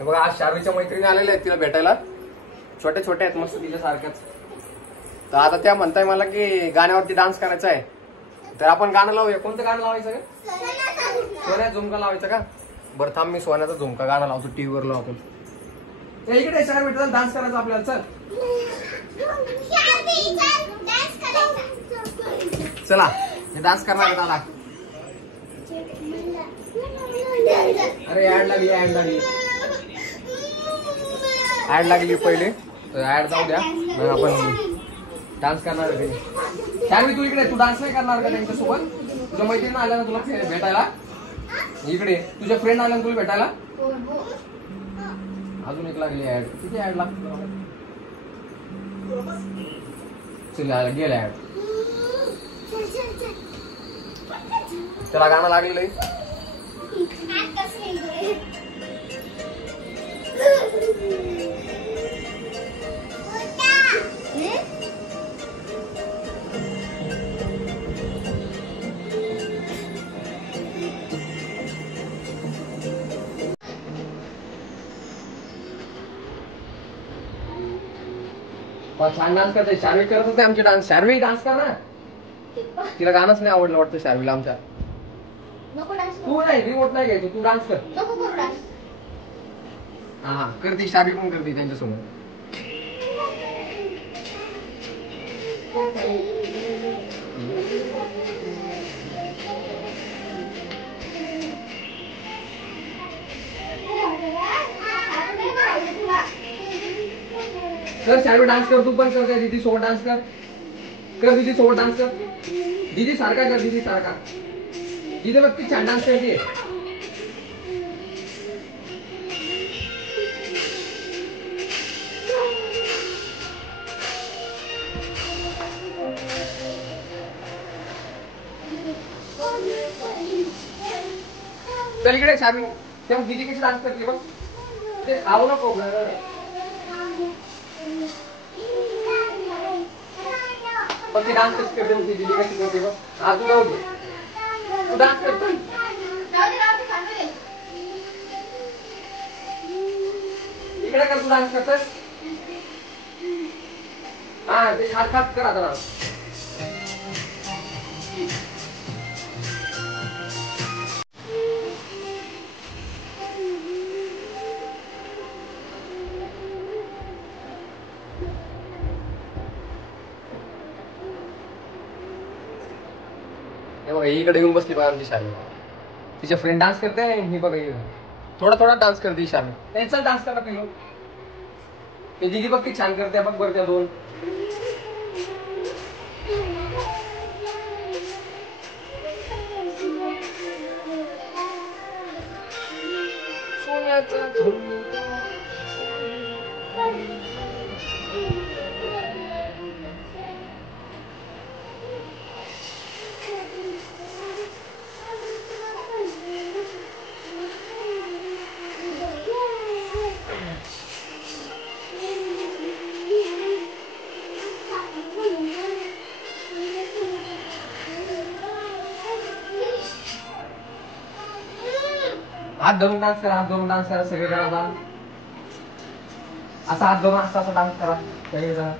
बघा आज शार्वीच्या मैत्रिणी आलेल्या आहेत तिला भेटायला. छोट्या छोट्या आहेत मस्त तिच्या सारख्याच. तर आता त्या म्हणताय मला की गाण्यावरती डान्स करायचा आहे. तर आपण गाणं लावूया. कोणतं गाणं लावायचं का? सोन्याचा झुमका लावायचा का? बरं थांब मी सोन्याचा झुमका गाणं लावतो. टीव्हीवर लावू आपण. इकडे शार भेटला डान्स करायचा आपल्याला. चल चला हे डान्स करणार आहे. अरे ऍड लागली ऍड लागली पहिले. ऍड जाऊ द्या मग आपण डान्स करणार आहे. शार्वी तू इकडे. तू डान्स नाही करणार का त्यांच्यासोबत? तुझ्या मैत्रिणी आल्या ना तुला भेटायला? इकडे तुझ्या फ्रेंड आल्या ना तुला भेटायला? अजून एक लागली ऍड. किती ऍड लागते? चला गेला ऍड. त्याला गाणं लागलेलं आहे. छान डान्स करते. शार्वी करत होते आमची डान्स. शार्वी डान्स कर ना. तिला गाणंच नाही आवडलं वाटतं शार्वीला आमच्या. तू नाही रिमोट नाही घ्यायचो. तू डान्स कर. हा करते. शार्वी पण करते त्यांच्यासमोर. कर शार्वी डान्स कर. तू पण कर. दीदी सोबत डान्स कर. दीदी सोबत डान्स कर. दीदी सारखा कर. दीदी सारखा. दीदी बघ किती छान डान्स करते. चल इकडे शार्वी. तेव्हा दीदी कशी डान्स करते बघ. ते खाऊ नको. पण ती डान्स कशी करते. दीदी कशी करते बघ. हा तू जाऊ दे. तू डान्स करतो. इकडे कर. तू डान्स करतोस. हा ते हात खात कर आता डान्स. इकडे येऊन बसली बघा आमची शार्वी. तिच्या फ्रेंड डान्स करते. ही बघा थोडा थोडा डान्स करते शार्वी. त्यांचा डान्स करा पहिलं. ते दीदी बघ ती छान करते बघ. बरं त्या दोन हात धरून डान्स करा. हात धरून डान्स करा सगळे करा. असा हात धरून असा असा डान्स करा सगळे जण.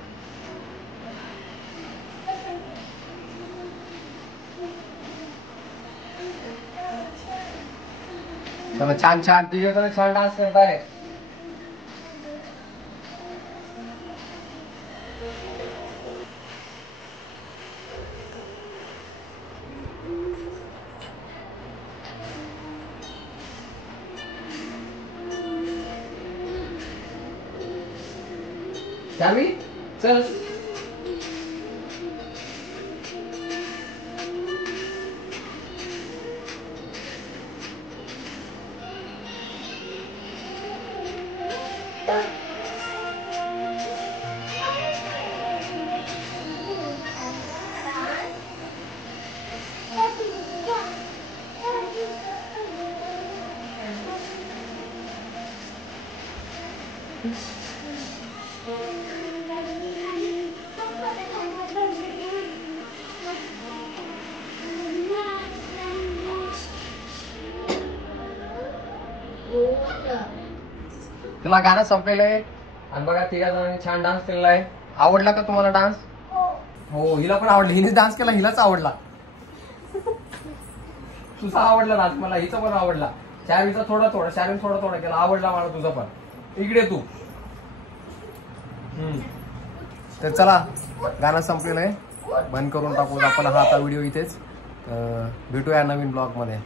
छान छान. तिघे छान डान्स करताय. शार्वी चल. तुला गाणं संपलेलं आहे आणि बघा तिघा जणांनी छान डान्स केलेला आहे. आवडला का तुम्हाला डान्स? हो, हिला पण आवडला. हिने डान्स केला, हिलाच आवडला. तुझा आवडला डान्स मला, हिचा पण आवडला. शारीचा थोडा थोडा केला, आवडला मला तुझा पण. इकडे तू. तर चला, गाणं संपलेलं आहे, बंद करून टाकू आपण हा आता व्हिडिओ इथेच. भेटूया नवीन ब्लॉग मध्ये.